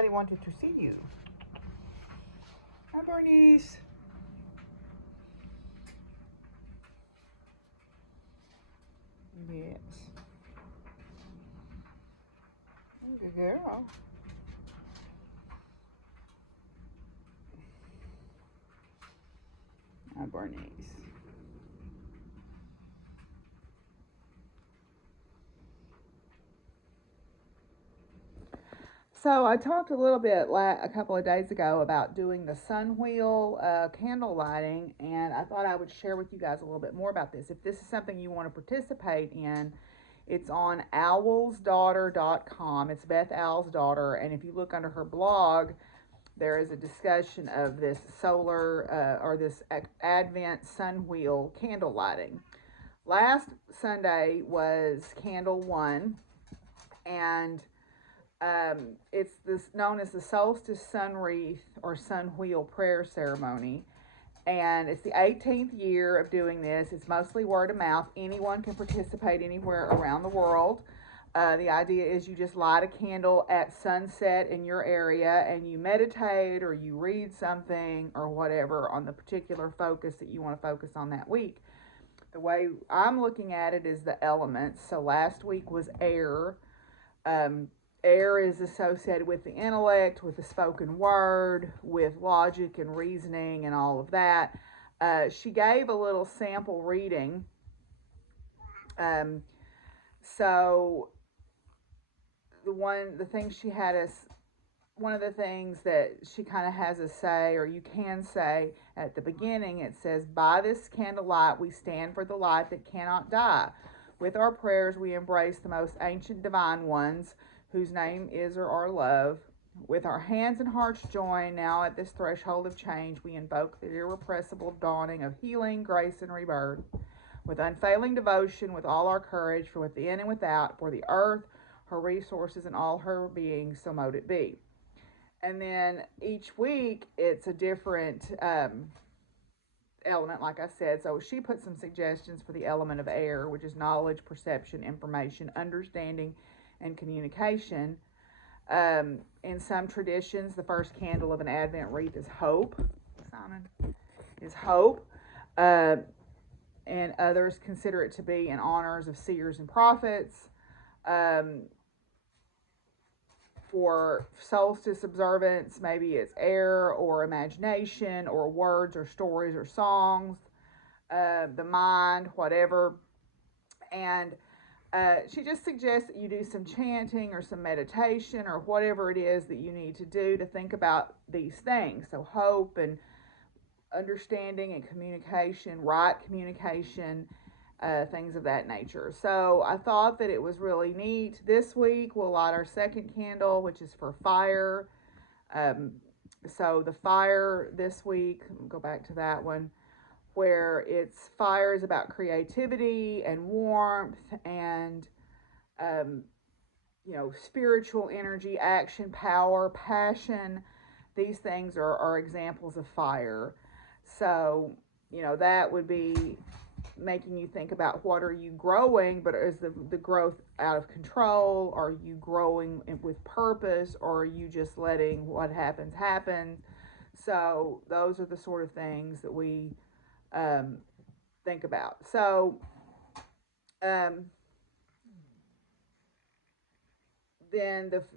Somebody wanted to see you. Hi, Bernice. Yes. Good girl. Hi, Bernice. So I talked a little bit a couple of days ago about doing the sun wheel candle lighting, and I thought I would share with you guys a little bit more about this. If this is something you want to participate in, it's on owlsdaughter.com. It's Beth Owl's daughter, and if you look under her blog, there is a discussion of this solar or this Advent sun wheel candle lighting. Last Sunday was candle 1, and it's this known as the solstice sun wreath or sun wheel prayer ceremony, and it's the 18th year of doing this. It's mostly word of mouth. Anyone can participate anywhere around the world. The idea is you just light a candle at sunset in your area and you meditate or you read something or whatever on the particular focus that you want to focus on that week. The way I'm looking at it is the elements. So last week was air. Air is associated with the intellect, with the spoken word, with logic and reasoning and all of that. She gave a little sample reading. So the thing she had us, one of the things that she kind of has us say, or you can say at the beginning, it says, "By this candlelight we stand for the light that cannot die. With our prayers we embrace the most ancient divine ones, whose name is or are love. With our hands and hearts joined, now at this threshold of change, we invoke the irrepressible dawning of healing, grace, and rebirth. With unfailing devotion, with all our courage, for within and without, for the earth, her resources, and all her being, so mote it be." And then each week, it's a different element, like I said. So she put some suggestions for the element of air, which is knowledge, perception, information, understanding, and communication. In some traditions, the first candle of an Advent wreath is hope. Simon is hope. And others consider it to be in honors of seers and prophets. For solstice observance, maybe it's air or imagination or words or stories or songs, the mind, whatever. And she just suggests that you do some chanting or some meditation or whatever it is that you need to do to think about these things. So hope and understanding and communication, right communication, things of that nature. So I thought that it was really neat. This week we'll light our second candle, which is for fire. So the fire this week, go back to that one, where it's fire is about creativity and warmth and spiritual energy, action, power, passion. These things are examples of fire. So that would be making you think about what are you growing, but is the growth out of control? Are you growing with purpose, or are you just letting what happens happen? So those are the sort of things that we think about. So then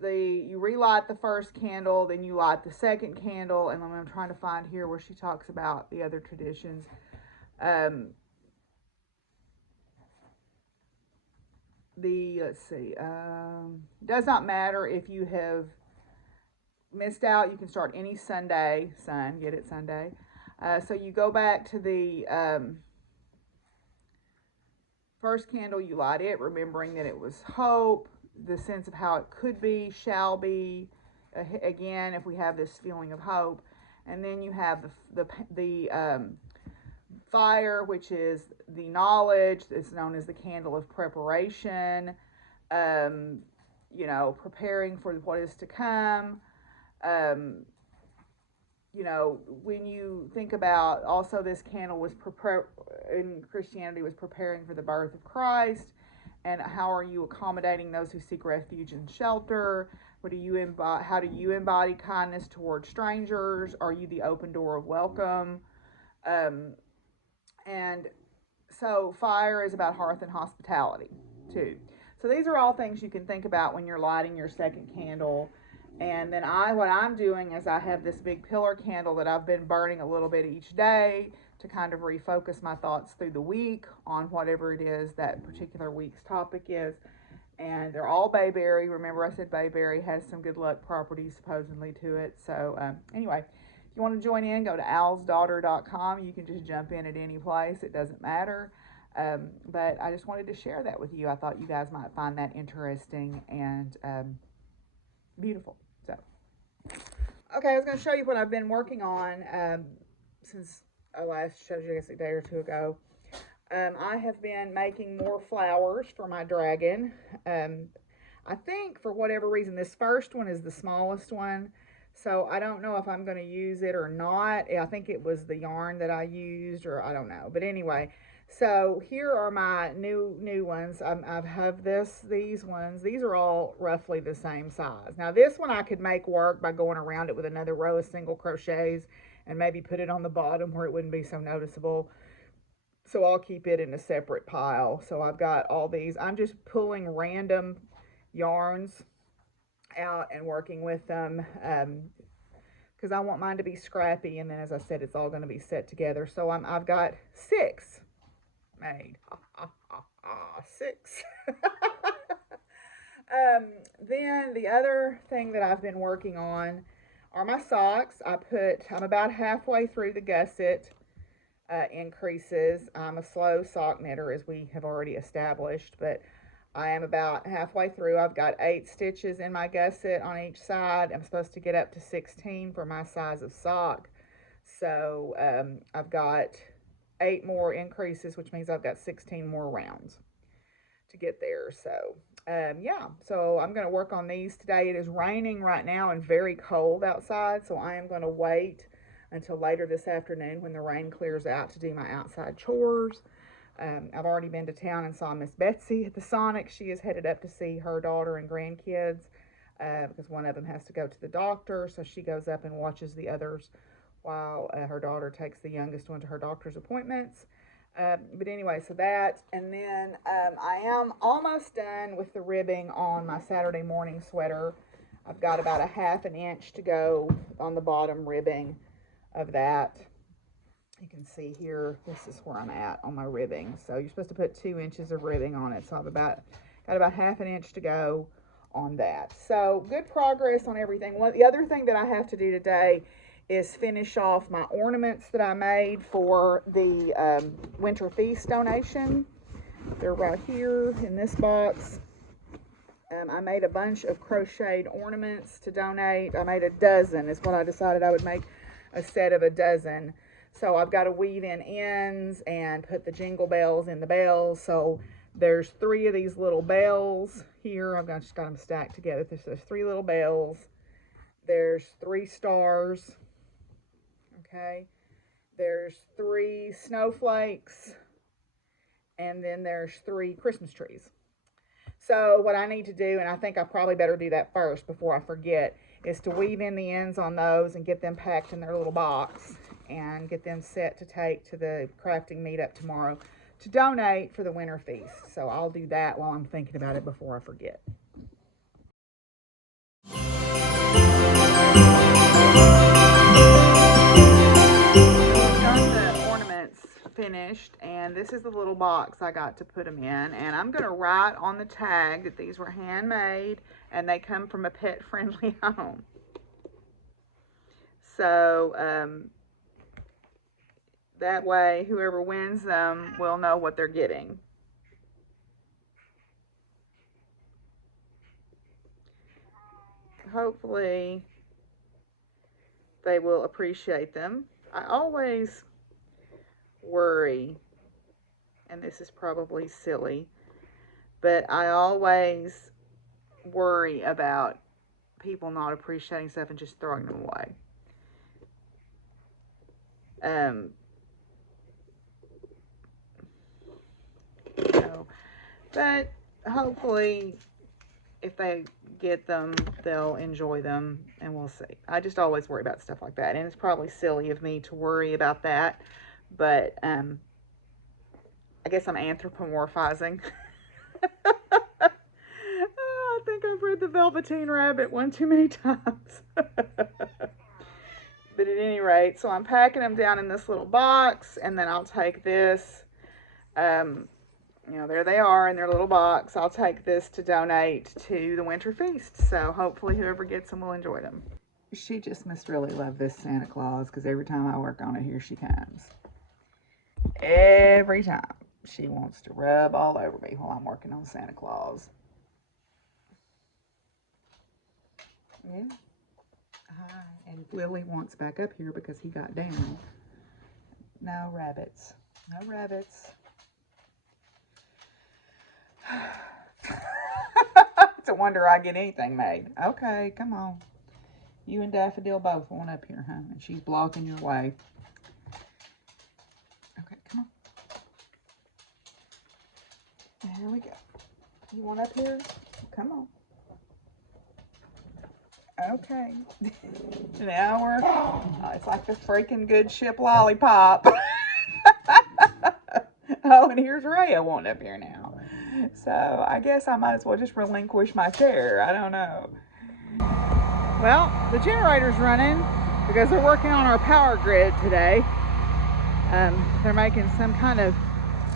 you relight the first candle, then you light the second candle, and I'm trying to find here where she talks about the other traditions. Let's see, does not matter if you have missed out. You can start any Sunday. Get it, Sunday. So you go back to the first candle, you light it, remembering that it was hope, the sense of how it could be, shall be. Again, if we have this feeling of hope, and then you have the fire, which is the knowledge. It's known as the candle of preparation. Preparing for what is to come. When you think about also this candle was in Christianity was preparing for the birth of Christ, and how are you accommodating those who seek refuge and shelter? What do you embody? How do you embody kindness towards strangers? Are you the open door of welcome? And so fire is about hearth and hospitality too. So these are all things you can think about when you're lighting your second candle. And then what I'm doing is I have this big pillar candle that I've been burning a little bit each day to kind of refocus my thoughts through the week on whatever it is that particular week's topic is. And they're all bayberry. Remember, I said bayberry has some good luck properties supposedly to it. So anyway, if you want to join in, go to owlsdaughter.com. You can just jump in at any place. It doesn't matter. But I just wanted to share that with you. I thought you guys might find that interesting and beautiful. So, okay, I was going to show you what I've been working on since I last showed you, I guess, a day or two ago. I have been making more flowers for my dragon. I think for whatever reason, this first one is the smallest one. So I don't know if I'm going to use it or not. I think it was the yarn that I used, or I don't know. But anyway, so here are my new ones. I have these ones. These are all roughly the same size. Now this one I could make work by going around it with another row of single crochets and maybe put it on the bottom where it wouldn't be so noticeable. So I'll keep it in a separate pile. So I've got all these. I'm just pulling random yarns out and working with them because I want mine to be scrappy. And then, as I said, it's all going to be set together. So I've got 6 made. 6. Then the other thing that I've been working on are my socks. I'm about halfway through the gusset increases. I'm a slow sock knitter, as we have already established, but I am about halfway through. I've got 8 stitches in my gusset on each side. I'm supposed to get up to 16 for my size of sock. So I've got 8 more increases, which means I've got 16 more rounds to get there. So yeah, so I'm going to work on these today. It is raining right now and very cold outside, so I am going to wait until later this afternoon when the rain clears out to do my outside chores. I've already been to town and saw Miss Betsy at the Sonic. She is headed up to see her daughter and grandkids because one of them has to go to the doctor, so she goes up and watches the others while her daughter takes the youngest one to her doctor's appointments. But anyway, so that, and then I am almost done with the ribbing on my Saturday morning sweater. I've got about a 1/2 inch to go on the bottom ribbing of that. You can see here, this is where I'm at on my ribbing. So you're supposed to put 2 inches of ribbing on it. So I've got about 1/2 inch to go on that. So good progress on everything. The other thing that I have to do today is finish off my ornaments that I made for the Winter Feast donation. They're right here in this box. I made a bunch of crocheted ornaments to donate. I made a dozen is what I decided I would make, a set of a dozen. So I've got to weave in ends and put the jingle bells in the bells. So there's 3 of these little bells here. I've just got them stacked together. There's 3 little bells. There's 3 stars. Okay. There's 3 snowflakes. And then there's 3 Christmas trees. So what I need to do, and I think I probably better do that first before I forget, is to weave in the ends on those and get them packed in their little box and get them set to take to the crafting meetup tomorrow to donate for the Winter Feast. So I'll do that while I'm thinking about it before I forget. Finished, and this is the little box I got to put them in, and I'm going to write on the tag that these were handmade and they come from a pet-friendly home. So that way whoever wins them will know what they're getting. Hopefully they will appreciate them. I always worry, and this is probably silly, but I always worry about people not appreciating stuff and just throwing them away. But hopefully if they get them, they'll enjoy them, and we'll see. I just always worry about stuff like that, and it's probably silly of me to worry about that, but I guess I'm anthropomorphizing. Oh, I think I've read The Velveteen Rabbit one too many times. But at any rate, so I'm packing them down in this little box, and then I'll take this. You know, there they are in their little box. I'll take this to donate to the Winter Feast. So hopefully whoever gets them will enjoy them. She just must really love this Santa Claus, because every time I work on it, here she comes. Every time. She wants to rub all over me while I'm working on Santa Claus. Yeah. Hi. And Willie wants back up here because he got down. No rabbits. No rabbits. It's a wonder I get anything made. Okay, come on. You and Daffodil both want up here, huh? And she's blocking your way. Okay, come on. There we go. You want up here? Come on. Okay. Now we're, it's like the freaking good ship lollipop. Oh, and here's Rhea wanting up here now. So I guess I might as well just relinquish my chair. I don't know. Well, the generator's running because they're working on our power grid today. They're making some kind of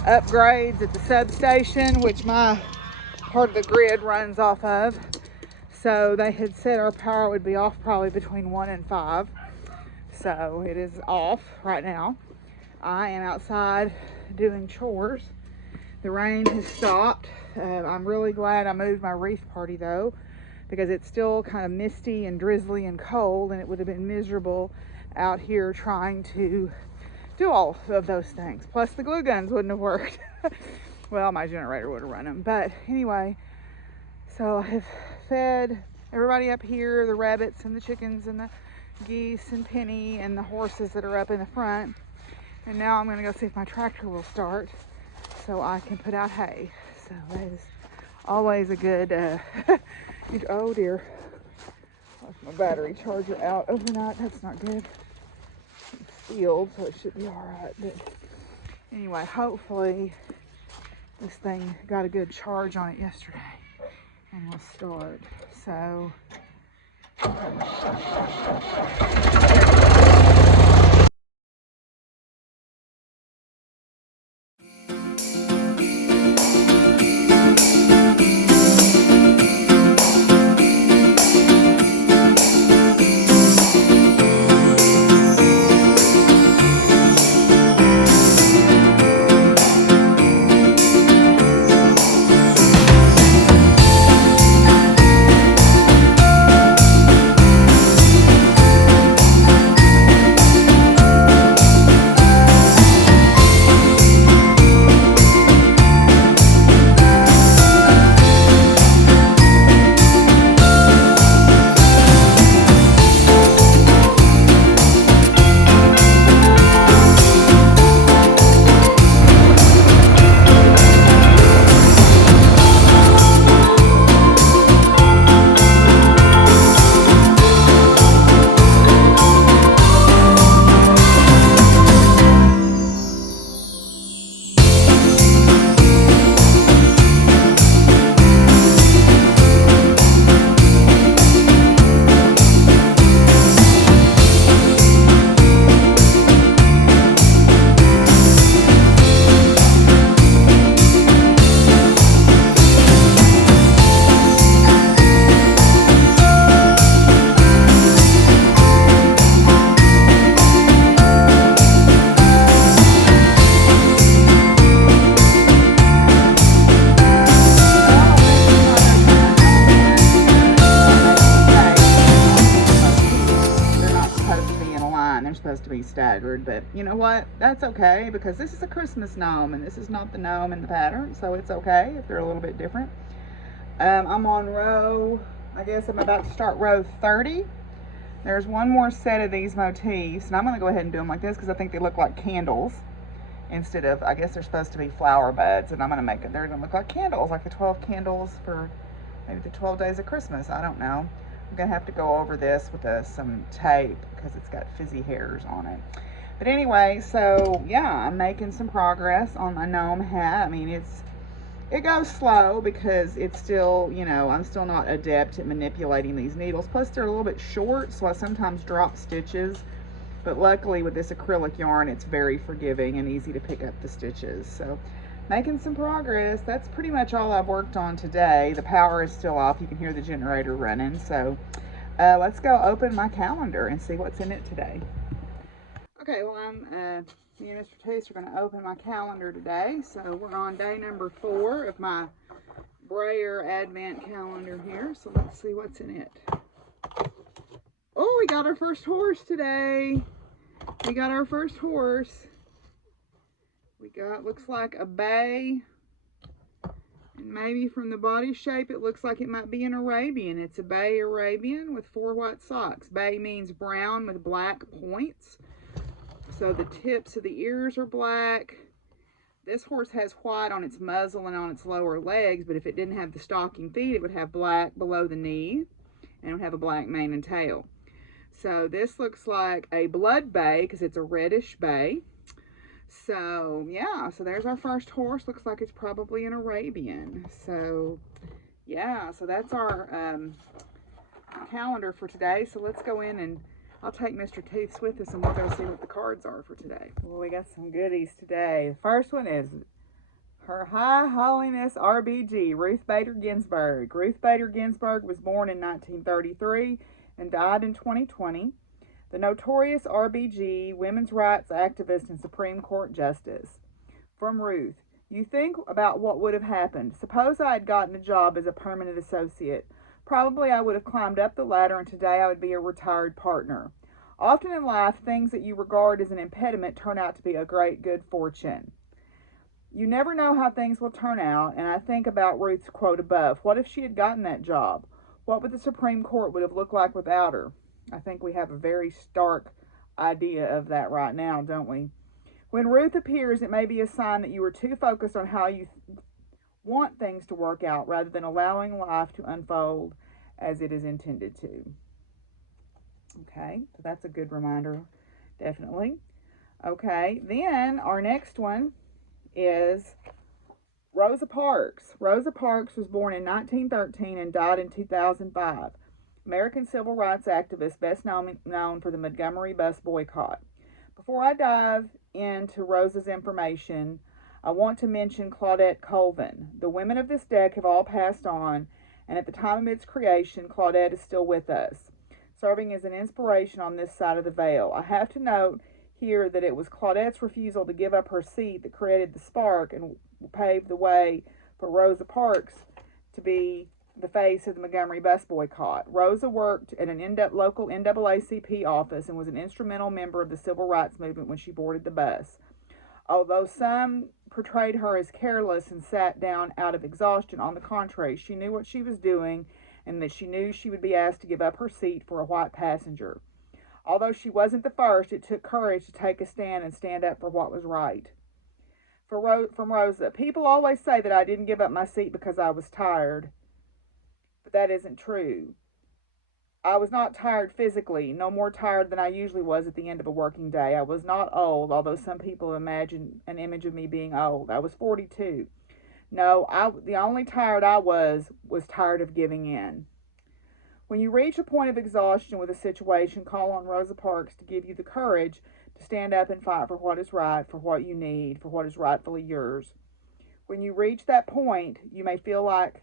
upgrades at the substation, which my part of the grid runs off of. So they had said our power would be off probably between 1 and 5. So it is off right now. I am outside doing chores. The rain has stopped. I'm really glad I moved my wreath party though, because it's still kind of misty and drizzly and cold, and it would have been miserable out here trying to do all of those things. Plus the glue guns wouldn't have worked. Well, my generator would have run them. But anyway, so I have fed everybody up here, the rabbits and the chickens and the geese and Penny and the horses that are up in the front. And now I'm going to go see if my tractor will start so I can put out hay. So that is always a good, oh dear, left my battery charger out overnight. That's not good. It's sealed, so it should be all right. But anyway, hopefully this thing got a good charge on it yesterday and will start. So supposed to be staggered, but you know what, that's okay, because this is a Christmas gnome and this is not the gnome in the pattern, so it's okay if they're a little bit different. I'm on row, I guess I'm about to start row 30. There's one more set of these motifs, and I'm going to go ahead and do them like this because I think they look like candles instead of, I guess they're supposed to be flower buds, and I'm going to make it, they're going to look like candles, like the 12 candles for maybe the 12 days of Christmas. I don't know. I'm going to have to go over this with some tape because it's got fizzy hairs on it. But anyway, so yeah, I'm making some progress on my gnome hat. I mean, it goes slow because it's still, you know, I'm still not adept at manipulating these needles. Plus, they're a little bit short, so I sometimes drop stitches. But luckily, with this acrylic yarn, it's very forgiving and easy to pick up the stitches. So, making some progress. That's pretty much all I've worked on today. The power is still off. You can hear the generator running. So, let's go open my calendar and see what's in it today. Okay, well, me and Mr. Tooth are going to open my calendar today. So we're on day number 4 of my Brayer Advent calendar here. So let's see what's in it. Oh, we got our first horse today. We got our first horse. We got, looks like a bay. And maybe from the body shape, it looks like it might be an Arabian. It's a bay Arabian with 4 white socks. Bay means brown with black points. So the tips of the ears are black. This horse has white on its muzzle and on its lower legs, but if it didn't have the stocking feet, it would have black below the knee, and it would have a black mane and tail. So this looks like a blood bay because it's a reddish bay. So yeah, so there's our first horse. Looks like it's probably an Arabian. So yeah, so that's our calendar for today. So let's go in and I'll take Mr. Tooths with us and we'll go see what the cards are for today. Well, we got some goodies today. The first one is Her High Holiness RBG, Ruth Bader Ginsburg. Ruth Bader Ginsburg was born in 1933 and died in 2020. The notorious RBG, women's rights activist and Supreme Court Justice. From Ruth, you think about what would have happened. Suppose I had gotten a job as a permanent associate. Probably I would have climbed up the ladder and today I would be a retired partner. Often in life, things that you regard as an impediment turn out to be a great good fortune. You never know how things will turn out, and I think about Ruth's quote above. What if she had gotten that job? What would the Supreme Court would have looked like without her? I think we have a very stark idea of that right now, don't we? When Ruth appears, it may be a sign that you are too focused on how you want things to work out rather than allowing life to unfold as it is intended to. Okay, so that's a good reminder, definitely. Okay, then our next one is Rosa Parks. Rosa Parks was born in 1913 and died in 2005. American civil rights activist, best known for the Montgomery bus boycott. Before I dive into Rosa's information, I want to mention Claudette Colvin. The women of this deck have all passed on, and at the time of its creation, Claudette is still with us, serving as an inspiration on this side of the veil. I have to note here that it was Claudette's refusal to give up her seat that created the spark and paved the way for Rosa Parks to be the face of the Montgomery bus boycott. Rosa worked at an local NAACP office and was an instrumental member of the civil rights movement when she boarded the bus. Although some portrayed her as careless and sat down out of exhaustion, on the contrary, she knew what she was doing and that she knew she would be asked to give up her seat for a white passenger. Although she wasn't the first, it took courage to take a stand and stand up for what was right. From Rosa, people always say that I didn't give up my seat because I was tired, but that isn't true. I was not tired physically, no more tired than I usually was at the end of a working day. I was not old, although some people imagine an image of me being old. I was 42. No, the only tired I was tired of giving in. When you reach a point of exhaustion with a situation, call on Rosa Parks to give you the courage to stand up and fight for what is right, for what you need, for what is rightfully yours. When you reach that point, you feel like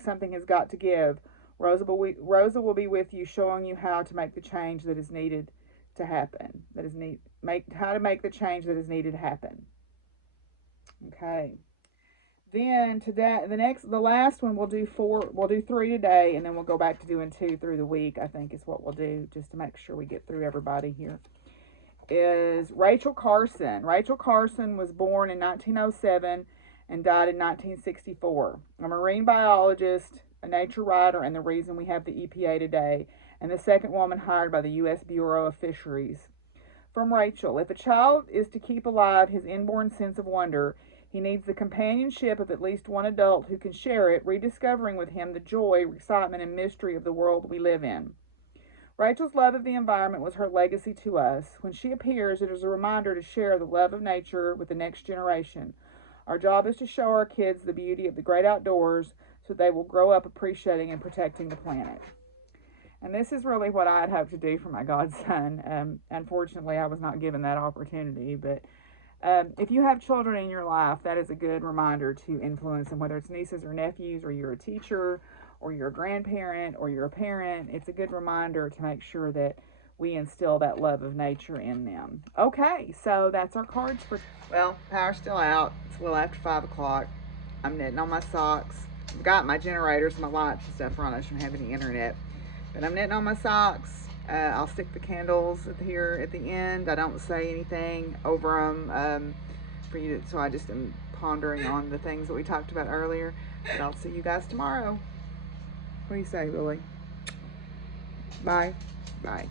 something has got to give. Rosa will be with you, showing you how to make the change that is needed to happen. How to make the change that is needed to happen. Okay. Then today, the last one we'll do 3 today, and then we'll go back to doing 2 through the week. I think is what we'll do, just to make sure we get through everybody here. Is Rachel Carson. Rachel Carson was born in 1907 and died in 1964. A marine biologist, a nature writer, and the reason we have the EPA today, and the second woman hired by the U.S. Bureau of Fisheries. From Rachel, if a child is to keep alive his inborn sense of wonder, He needs the companionship of at least one adult who can share it, rediscovering with him the joy, excitement, and mystery of the world we live in. Rachel's love of the environment was her legacy to us. When she appears, it is a reminder to share the love of nature with the next generation. Our job is to show our kids the beauty of the great outdoors so they will grow up appreciating and protecting the planet. And this is really what I had hoped to do for my godson. Unfortunately, I was not given that opportunity. But if you have children in your life, that is a good reminder to influence them, whether it's nieces or nephews, or you're a teacher, or you're a grandparent, or you're a parent. It's a good reminder to make sure that we instill that love of nature in them. Okay, so that's our cards for... Well, power's still out. It's a little after 5 o'clock. I'm knitting on my socks. I've got my generators, my lights and stuff run. I shouldn't have any internet. But I'm knitting on my socks. I'll stick the candles here at the end. I don't say anything over them for you to, so I just am pondering on the things that we talked about earlier. But I'll see you guys tomorrow. What do you say, Lily? Bye. Bye.